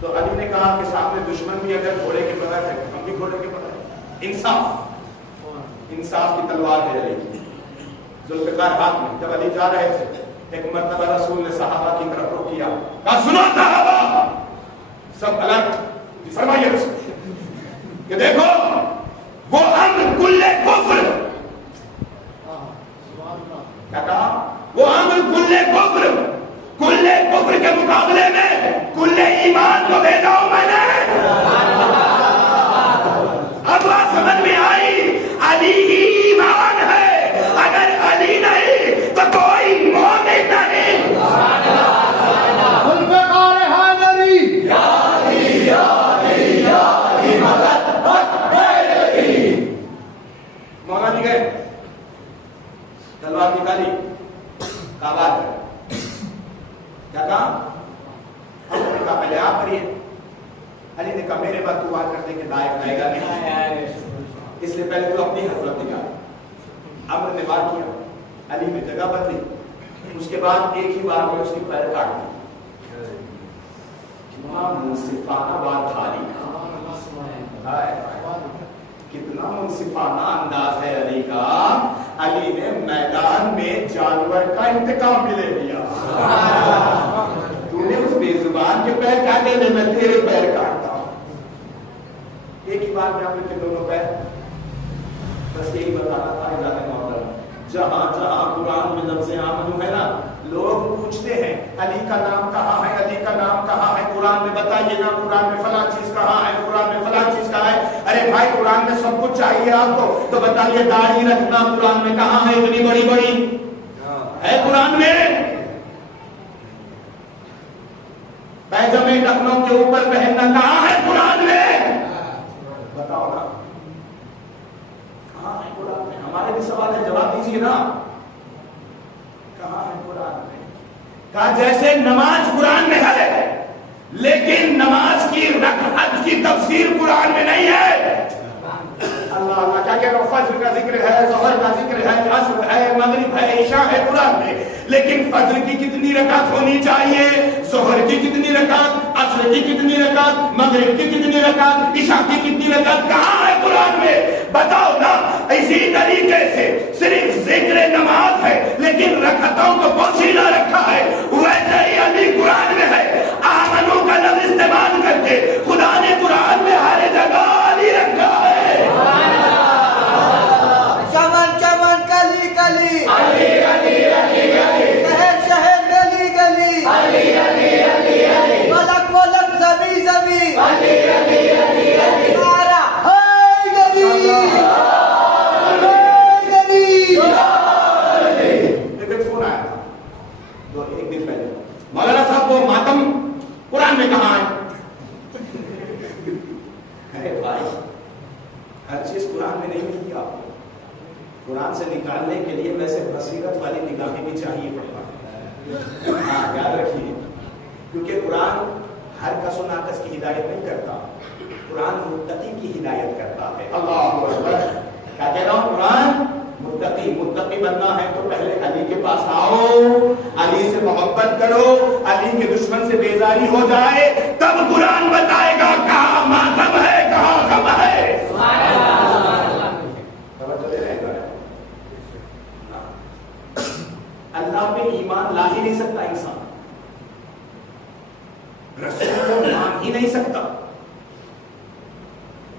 تو علی نے کہا کہ سامنے دشمن بھی اگر گھوڑے کے بغیر ہے ہم بھی گھوڑے کے بغیر. انصاف کی تلوار ہے علی کی، ذوالفقار ہاتھ میں. جب علی جا رہے تھے ایک مرتبہ رسول نے صحابہ کی طرف رخ کیا، کہا سنو صحابہ، سب الرٹ. فرمائیے رسول کہ دیکھو وہ امر کل کفر. کیا کہا؟ وہ امر کل کفر، کل کفر کے مقابلے میں کل ایمان کو بھیجا ہوں میں نے. اب بات سمجھ میں آئی؟ علی ہی ایمان ہے، اگر علی نہیں تو کوئی مومن نہیں. ذوالفقار حیدری یا علی یا علی یا علی مدد علی. مولا جی گئے، تلوار نکالی، کعبہ گئے. کیا کہا؟ ہم نے کہا پہلے آپ کریے. علی نے کہا میرے بعد تو وار کرنے کے لائق رہے گا نہیں، اس لیے پہلے تو اپنی حضرت نکال. امر نے وار کیا، علی نے جگہ بدلی. اس کے بعد ایک ہی بار میں اس کی پیر کاٹ دی. کتنا منصفانہ وار تھا علی کا، کتنا منصفانہ انداز ہے علی کا. علی نے میدان میں جانور کا انتقام بھی لے لیا. تو نے اس بے زبان کے پیر کاٹے نے میں تیرے پیر کاٹتا ہوں. ایک ہی بار میں آپ کے دونوں پیر. بس یہی بتانا تھا اجازت محترم، جہاں جہاں قرآن میں لفظ آمنو ہے نا، لوگ پوچھتے ہیں علی کا نام کہاں ہے، علی کا نام کہاں ہے، قرآن میں بتائیے نا، قرآن میں فلاں چیز کہاں ہے، قرآن میں فلاں چیز کہاں ہے. ارے بھائی قرآن میں سب کچھ چاہیے آپ کو، تو بتائیے داڑھی رکھنا قرآن میں کہاں ہے؟ اتنی بڑی بڑی ہے قرآن میں. پیجامے ٹخنوں کے اوپر پہننا کہاں ہے قرآن میں؟ بتاؤ نا کہاں ہے قرآن میں؟ ہمارے بھی سوال ہے، جواب دیجیے نا. کہاں ہے قرآن کہا جیسے نماز قرآن میں ہے لیکن نماز کی رکعت کی تفسیر قرآن میں نہیں ہے. اللہ اللہ کیا کہہ رہا ہوں, فجر کا ذکر ہے, ظہر کا ذکر ہے, عصر ہے, مغرب ہے, عشاء ہے قرآن میں, لیکن فجر کی کتنی رکعت ہونی چاہیے, ظہر کی کتنی رکعت, عصر کی کتنی رکعت, مغرب کی کتنی رکعت, عشاء کی کتنی رکعت کہاں ہے قرآن میں؟ بتاؤ نا. اسی طریقے سے صرف ذکر نماز ہے لیکن رکعتوں کو پوشیدہ رکھا ہے, ویسے ہی علی قرآن میں ہے. آمنو کا لفظ استعمال کر کے خدا نے قرآن میں ہر جگہ علی رکھا ہے. چمن چمن کلی کلی علی علی علی علی, شہر شہر گلی گلی علی علی علی علی, فلک فلک زمین زمین علی علی علی علی, نعرہ حیدری حیدری. ایک فون آیا تھا ایک دن پہلے, مولانا صاحب وہ ماتم قرآن میں کہاں ہے؟ ارے بھائی ہر چیز قرآن میں نہیں ملتی آپ کو. قرآن سے نکالنے کے لیے ویسے بصیرت والی نگاہیں بھی چاہیے پڑتا. ہاں یاد رکھیے, کیونکہ قرآن ہر کس و ناقص کی ہدایت نہیں کرتا, قرآن متقی کی ہدایت کرتا ہے. اللہ اکبر. کیا کہہ رہا ہوں, قرآن متقی بننا ہے تو پہلے علی کے پاس آؤ, علی سے محبت کرو, علی کے دشمن سے بیزاری ہو جائے تب قرآن بتائے گا کہاں ماتم ہے کہاں غم ہے. توجہ دے رہے ہیں. اللہ پہ ایمان لا ہی نہیں سکتا انسان, رسول کو مان ہی نہیں سکتا,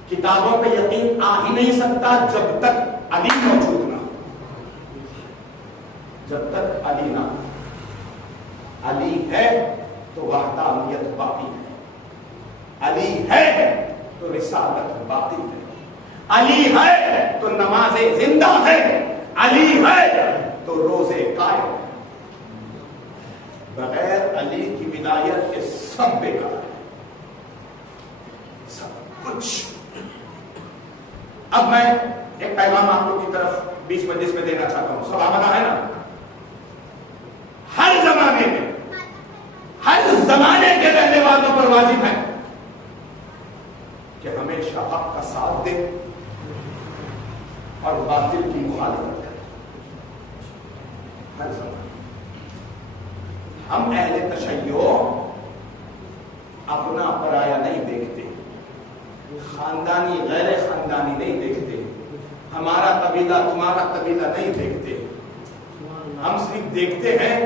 کتابوں پہ یقین آ ہی نہیں سکتا جب تک علی موجود نہ, جب تک علی نہ. علی ہے تو وحدانیت باقی ہے, علی ہے تو رسالت باقی ہے, علی ہے تو نماز زندہ ہے, علی ہے تو روزے قائم. بغیر علی کی ولایت کے سب بیکار ہے, سب کچھ. اب میں ایک پیغام آپ لوگ کی طرف بیچ مجلس میں دینا چاہتا ہوں. سب آمدہ ہے نا؟ ہر زمانے میں ہر زمانے کے رہنے والوں پر واجب ہے کہ ہمیشہ حق کا ساتھ دے اور باطل کی مخالفت کرے. ہر زمانے ہم اہل تشیع اپنا پرایا نہیں دیکھتے, خاندانی غیر خاندانی نہیں دیکھتے, ہمارا قبیلہ تمہارا قبیلہ نہیں دیکھتے. ہم صرف دیکھتے ہیں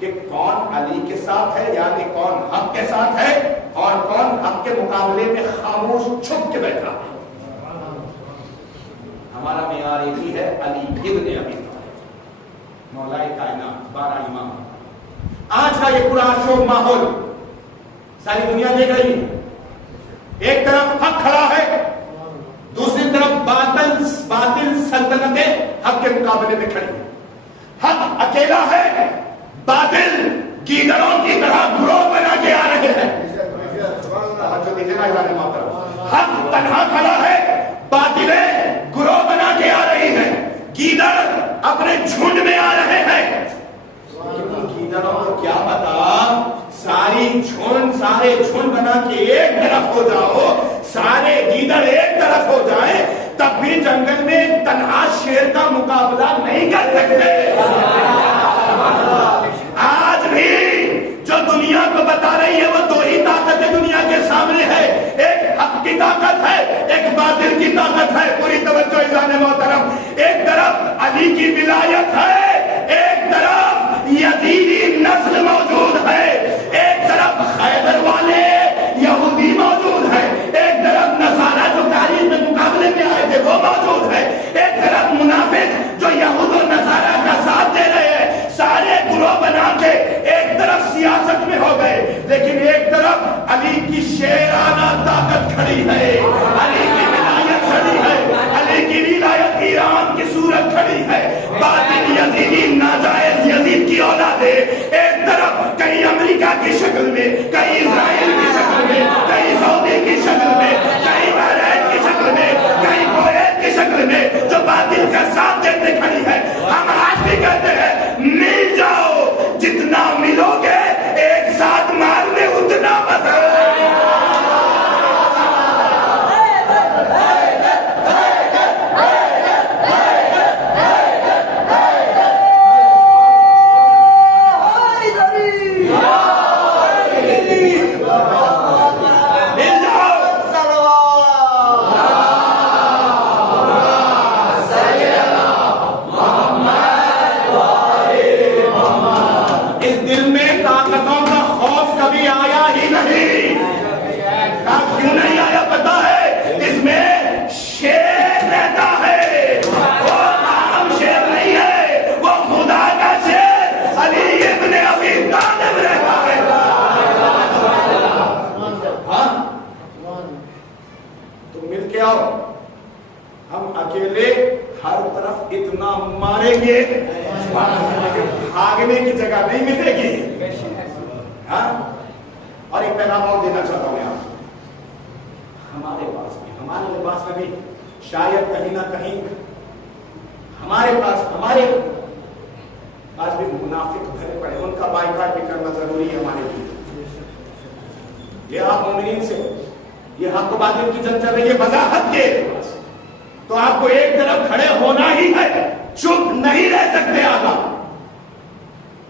کہ کون علی کے ساتھ ہے, یعنی کون حق کے ساتھ ہے اور کون حق کے مقابلے میں خاموش چھپ کے بیٹھا ہے. ہمارا معیار ایک ہی ہے, علی ابن ابی طالب, مولا کائنات, 12 امام. آج کا یہ پراشوب ماحول ساری دنیا دیکھ رہی ہے. ایک طرف حق کھڑا ہے, دوسری طرف باطل سلطنتیں حق کے مقابلے میں کھڑی ہیں. حق اکیلا ہے, باطل گیدڑوں کی طرح گروہ بنا کے آ رہے ہیں. حق تنہا کھڑا ہے, باطلیں گروہ بنا کے آ رہی ہیں, گیدڑ اپنے جھنڈ میں آ رہے ہیں. گیدڑوں کو کیا پتا, سارے جھنڈ بنا کے ایک طرف ہو جاؤ, سارے گیدڑ ایک طرف ہو جائیں, تب بھی جنگل میں تنہا شیر کا مقابلہ نہیں کر سکتے. آج بھی جو دنیا کو بتا رہی ہے وہ دو ہی طاقتیں دنیا کے سامنے ہے, ایک حق کی طاقت ہے, ایک باطل کی طاقت ہے. پوری توجہ اذان محترم. ایک طرف علی کی ولایت ہے, ایک طرف یزیدی نسل موجود ہے, ایک طرف خیبر والے یہودی موجود ہے, ایک طرف نصارہ جو تاریخ میں مقابلے میں آئے تھے وہ موجود ہے, ایک طرف منافق جو یہود و نصارہ کا ساتھ دے رہے ہیں. سارے گروہ بنا کے ایک طرف سیاست میں ہو گئے, لیکن ایک طرف علی کی شیرانہ طاقت کھڑی ہے, علی کی ولایت کھڑی ہے, علی کی ولایت ایران کی صورت کھڑی ہے. باطل یزیدی ناجائز یزید کی اولاد ہے, ایک طرف کہیں امریکہ کی شکل میں, کہیں اسرائیل کی شکل میں, کہیں سعودی کی شکل میں, کہیں بحرین کی شکل میں, کہیں کویت کی شکل میں, جو باطل کا ساتھ دیتے کھڑی ہے. ہم آج بھی کہتے ہیں مل جاؤ, جتنا ملو گے مل کے آؤ, ہم اکیلے ہر طرف اتنا ماریں گے بھاگنے کی جگہ نہیں ملے گی. ہاں, اور ایک پیغام اور دینا چاہتا ہوں یہاں, ہمارے پاس بھی, ہمارے لباس میں بھی شاید کہیں نہ کہیں ہمارے پاس بھی منافق بھرے پڑے, ان کا بائیکاٹ بھی کرنا ضروری ہے ہمارے لیے. یہ آپ مومنین سے, یہ حق و باطل کی جنگ چل رہی ہے وضاحت کے, تو آپ کو ایک طرف کھڑے ہونا ہی ہے, چپ نہیں رہ سکتے.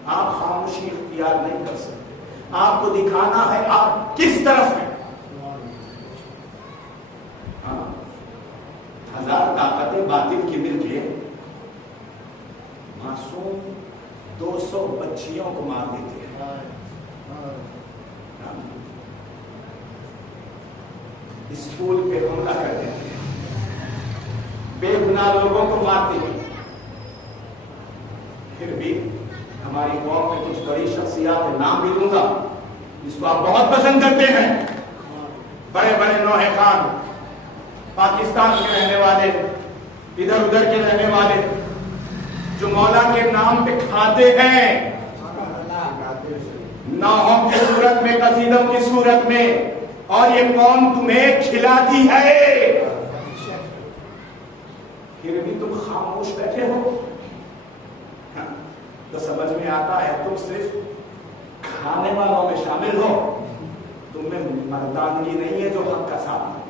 آپ خاموشی اختیار نہیں کر سکتے, آپ کو دکھانا ہے آپ کس طرف ہیں. ہزار طاقتیں باطل کی مل کے معصوم 200 بچیوں کو مار دیتے ہیں. اسکول پہ حملہ کر دیتے ہیں, بے گناہ لوگوں کو مارتے ہیں. پھر بھی ہماری قوم میں کچھ بڑی شخصیات, نام بھی لوں گا جس کو آپ بہت پسند کرتے ہیں, بڑے بڑے نوحے خان, پاکستان کے رہنے والے, ادھر ادھر کے رہنے والے, جو مولا کے نام پہ کھاتے ہیں, نوحوں کی صورت میں, قصیدوں کی صورت میں, اور یہ قوم تمہیں کھلاتی ہے, پھر بھی تم خاموش بیٹھے ہو. تو سمجھ میں آتا ہے تم صرف کھانے والوں میں شامل ہو, تم میں مردانگی نہیں ہے جو حق کا ساتھ ہے.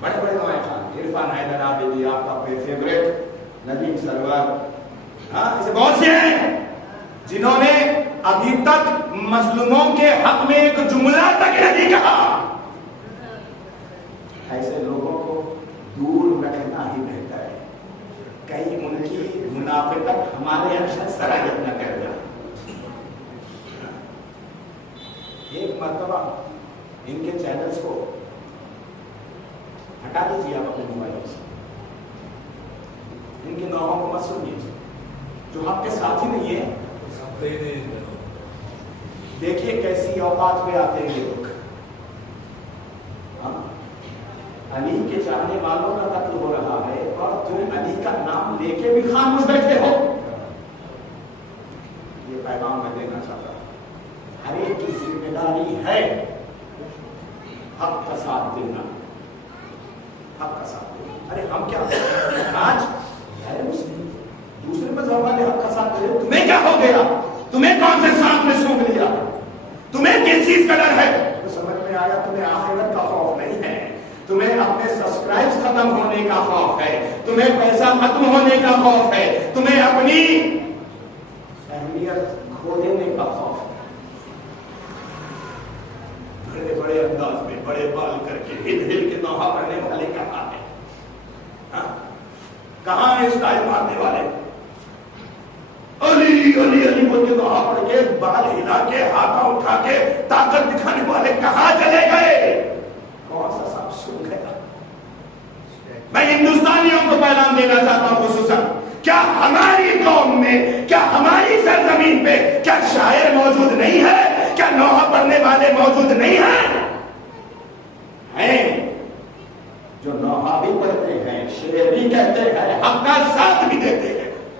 بڑے بڑے نوائے خان, عرفان حیدر عابدی, آپ کا اپنے فیوریٹ ندیم سرور, ہاں ایسے بہت سے ہیں جنہوں نے ابھی تک مظلوموں کے حق میں ایک جملہ تک نہیں کہا. ایسے لوگوں کو دور رکھنا ہی بہتر ہے, کہیں ان کی منافقت ہمارے یہاں سرایت نہ کر جائے. ایک مرتبہ ان کے چینلز کو ہٹا دیجیے آپ اپنے موبائل سے, ان کے نوحوں کو مت سنیے جو آپ کے ساتھ ہی نہیں ہے. دیکھیے کیسی اوقات میں آتے ہیں یہ لوگ. علی کے چاہنے والوں کا قتل ہو رہا ہے اور تم علی کا نام لے کے بھی خاموش بیٹھے ہو. یہ پیغام میں دینا چاہتا ہوں, ہر ایک کی ذمہ داری ہے حق کا ساتھ دینا, حق کا ساتھ دینا. ارے ہم کیا آج دوسرے مذہب والے حق کا ساتھ دے, تمہیں کیا ہو گیا, تمہیں کون سے سانپ نے سونگ لیا, تمہیں کس چیز کا ڈر ہے. تو سمجھ میں آیا تمہیں آخرت کا خوف نہیں ہے, تمہیں اپنے سبسکرائبز ختم ہونے کا خوف ہے, تمہیں پیسہ ختم ہونے کا خوف ہے, تمہیں اپنی اہمیت کھو دینے کا خوف ہے. بڑے بڑے انداز میں بڑے بال کر کے ہل ہل کے نوحہ پڑھنے والے کہاں ہیں, کہاں ہیں اسٹائل مارنے والے, علی علی علی بول کے نوحہ پڑھ کے بال ہلا کے ہاتھوں اٹھا کے طاقت دکھانے والے کہاں چلے گئے. کون سا سب سن گیا. میں ہندوستانیوں کو پیغام دینا چاہتا ہوں خصوصاً, کیا ہماری قوم میں, کیا ہماری سرزمین پہ کیا شاعر موجود نہیں ہے, کیا نوحہ پڑھنے والے موجود نہیں ہیں جو نوحہ بھی پڑھتے ہیں, شعر بھی کہتے ہیں, حق کا ساتھ بھی دیتے ہیں.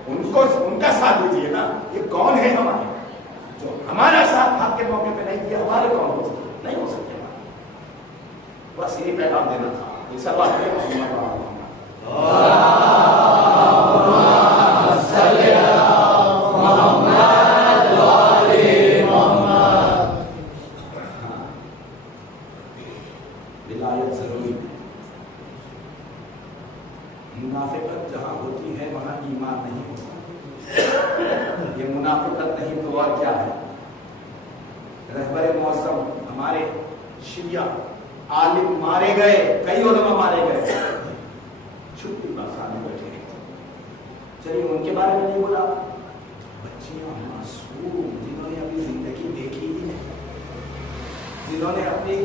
ان کا ساتھ دیجیے نا. یہ کون ہے ہمارے جو ہمارا ساتھ حق کے موقع پہ نہیں دیا, ہمارے کون ہو سکتے, نہیں ہو سکتے. بس یہی پیغام دینا تھا. یہ سب بات ہے. ولایت ضروری ہے. منافقت جہاں ہوتی ہے وہاں ایمان نہیں ہوتا. یہ منافقت نہیں تو اور کیا ہے. رہبر موسم ہمارے شیعہ عالم مارے گئے, کئی علماء مارے گئے, چھٹی بخانے بیٹھے ہیں. چلیے ان کے بارے میں نہیں بولا. بچیاں معصوم جنہوں نے اپنی زندگی دیکھی ہی نہیں, جنہوں نے اپنی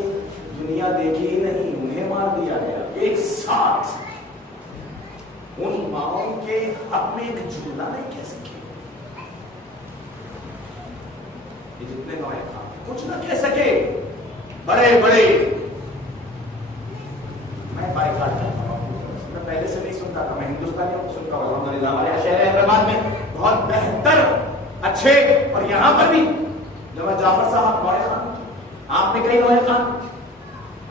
دنیا دیکھی ہی نہیں, انہیں مار دیا گیا ایک ساتھ. ان ماؤں کے حق میں ایک جملہ نہیں کہہ سکے. یہ جتنے نوائے تھا کچھ نہ کہہ سکے. بڑے بڑے سنتا تھا, میں ہندوستانیوں کو سنتا ہوں الحمدللہ. ہمارے شہر حیدرآباد میں بہت بہتر اچھے, اور یہاں پر بھی جناب جعفر صاحب نوئے خان, آپ نے کئی نوئے خان,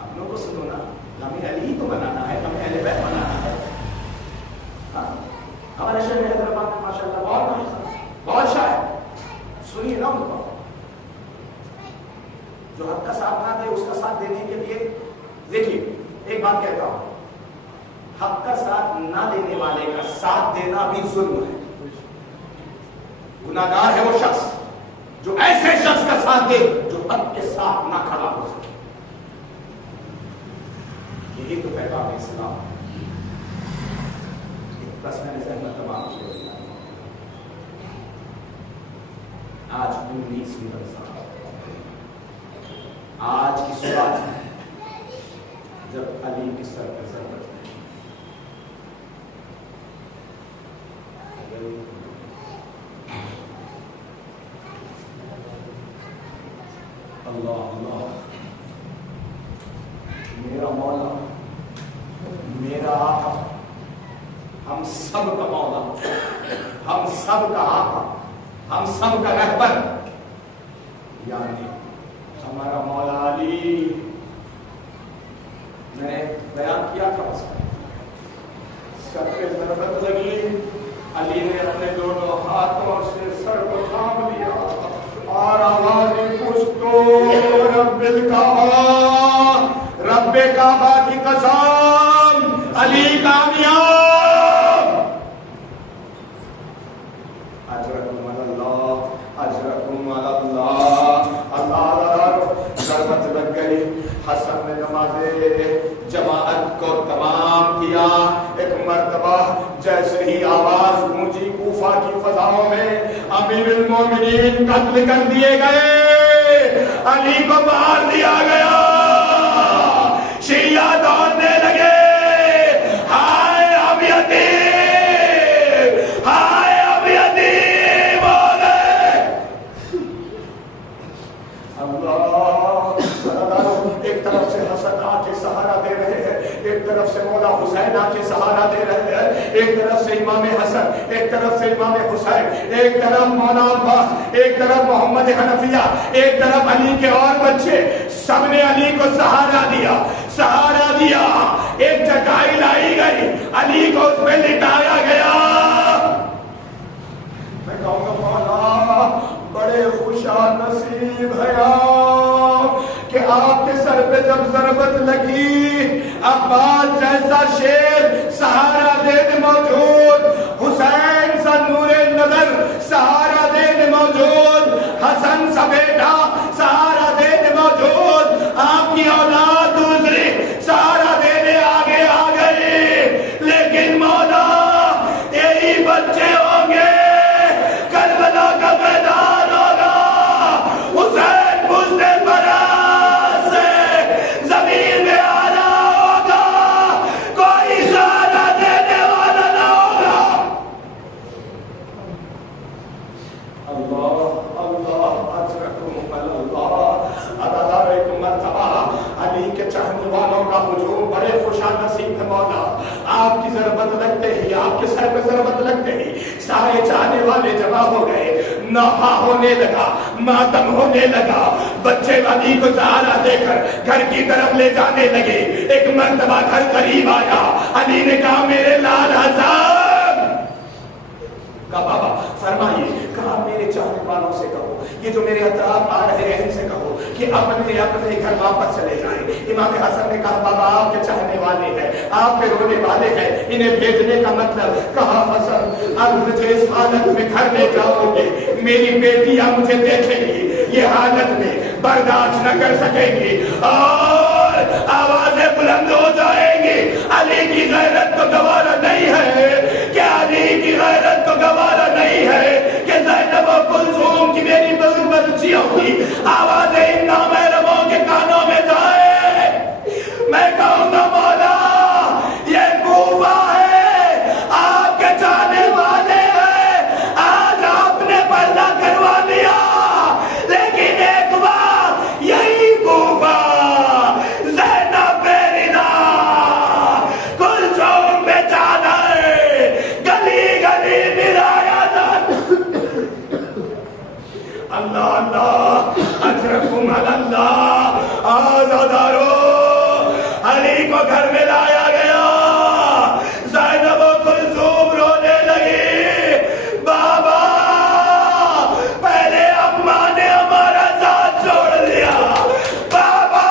ہم لوگ کو سنو نا, ہمیں علی ہی تو بنانا ہے, ہمیں اہل بیت بنانا ہے. ہمارے شہر حیدرآباد میں ماشاء اللہ بہت نوئے خان, بہت شاعر, سنیے نا ان کو. جو حق کا ساتھ نہ دے اس کا ساتھ دینے کے لیے, دیکھیے ایک بات کہتا ہوں, حق کا ساتھ نہ دینے والے کا ساتھ دینا بھی ظلم ہے. گناہگار ہے وہ شخص جو ایسے شخص کا ساتھ دے جو حق کے ساتھ نہ کھڑا ہو سکے. یہی تو پیغام اسلام. بس میں نے ذہن میں تمام چیزیں آج 19ویں برسات, آج کی صبح جب علی کی سر پہ ضربت اللہ اللہ, میرا مولا, میرا آقا, ہم سب کا مولا, ہم سب کا آقا, ہم سب کا رہبر, یعنی ہمارا مولا علی. میں نے بیان کیا تھا اس کا, سر پہ ضربت لگی, علی نے اپنے دونوں ہاتھوں سے سر کو تھام لیا اور آواز پوچھتو رب الکعبہ, رب کعبہ کی قسم, علی کامیاب. اجرکم اللہ, اجرکم اللہ. اللہ ضربت لگ گئی. حسن نے نماز جماعت کو تمام کیا. ایک مرتبہ جیسے ہی آواز گونجی کوفہ کی فضاؤں میں, امیر المومنین قتل کر دیے گئے, علی کو مار دیا گیا. شیعہ دوڑنے لگے, ہائے اب یتیم, ہائے اب یتیم ہو گئے. اللہ, ایک طرف سے حسن آ کے سہارا دے رہے ہیں, ایک طرف سے مولا حسین آ کے سہارا دے رہے ہیں, ایک طرف سے امام حسن, ایک طرف سے امام حسین, ایک طرف مولا عباس, ایک طرف محمد حنفیہ, ایک طرف علی کے اور بچے, سب نے علی کو سہارا دیا, سہارا دیا. ایک چٹائی لائی گئی, علی کو اس پہ لٹایا گیا. میں کہوں گا مولا بڑے خوشا نصیب ہے آپ کہ آپ کے سر پہ جب ضربت لگی, عباس جیسا شیر سہارا دینے موجود, حسین سا نور نظر سہارا دینے موجود, حسن سا بیٹا سہارا دینے موجود, آپ کی اولاد دوسری سہارا دینے آگے آ گئی. لیکن مولا یہی بچے ہوں گے, کربلا کا میدان ہوگا, حسین پوچھتے پڑا زمین میں آنا ہوگا, کوئی سہارا دینے والا نہ ہوگا. اللہ اللہ, اجرکم اللہ. ادادار ایک مرتبہ علی کے چاہنے والوں کا ہجوم, بڑے خوشا نصیب ہے مولا. آپ کی ضربت لگتے ہی, آپ کے سر پہ ضربت لگتے ہی سارے چاہنے والے جمع ہو گئے. نوحہ ہونے لگا, ماتم ہونے لگا, بچے علی کو سہارا دے کر گھر کی طرف لے جانے لگے. ایک مرتبہ گھر قریب آیا, علی نے کہا میرے لال حسن, کہا بابا فرمائیے, کہا میرے چاہنے والوں سے کہو, یہ جو میرے اطراف آ رہے ہیں ان سے کہو کہ اپنے اپنے گھر واپس چلے جائیں. امام حسن نے کہا بابا آپ کے چاہنے والے ہیں, آپ پہ رونے والے ہیں, انہیں بھیجنے کا مطلب. کہا حسن اب مجھے اس حالت میں گھر لے جاؤ گے, میری بیٹیاں مجھے دیکھیں گی, یہ حالت میں برداشت نہ کر سکیں گی اور آوازیں بلند ہو جائیں گی. علی کی غیرت کو گوارا نہیں ہے, کہ علی کی غیرت کو گوارا نہیں ہے کہ زینب و کلثوم کی میری بچیوں کی آوازیں ان نامحرموں کے کانوں میں جائے. میں کہوں گا مولا یہ کوفہ ہے, آپ کے جانے والے ہیں, آج آپ نے پردہ کروا دیا, لیکن ایک بار یہی کوفہ زینب بیرنا کلثوم بے چادر گھر میں لایا گیا. زینب و کلثوم رونے لگی. بابا پہلے اماں نے ہمارا ساتھ چھوڑ دیا, بابا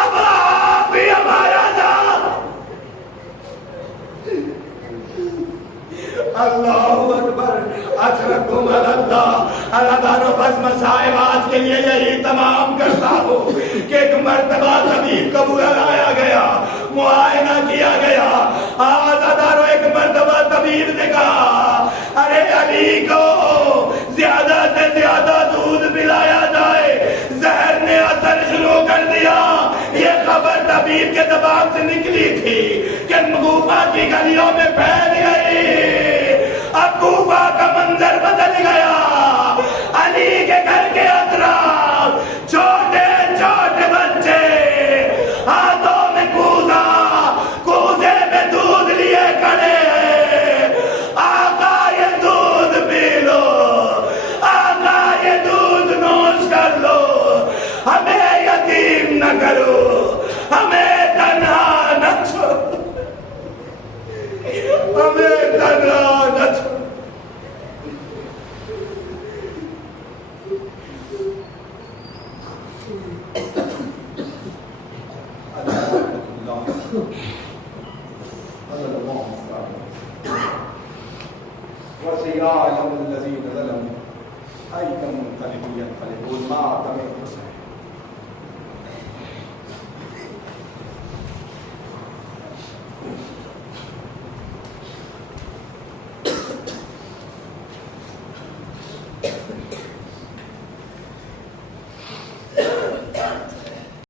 اب آپ بھی ہمارا ساتھ. اللہ اکبر. اشرکم اللہ. اللہ تعالیٰ بس مسائب آج کے لیے یہی تمام کرتا ہوں کہ ایک مرتبہ طبیب کو بلایا گیا, معائنہ کیا گیا. آزادارو ایک مرتبہ طبیب نے کہا ارے علی کو زیادہ سے زیادہ دودھ پلایا جائے, زہر نے اثر شروع کر دیا. یہ خبر طبیب کے زبان سے نکلی تھی کہ کوفہ کی گلیوں میں پھیل گئی. اب کوفہ کا منظر بدل گیا. علی کے گھر کے اطراف چھوٹے چھوٹے بچے ہاتھوں میں کوزہ, کوزے میں دودھ لیے کھڑے ہیں. آقا یہ دودھ پی لو, آقا یہ دودھ نوش کر لو, ہمیں یتیم نہ کرو, ہمیں تنہا نہ چھوڑو, ہمیں تنہا نہ چھوڑو. وسيعلم الذين ظلموا أي منقلب ينقلبون ما تمت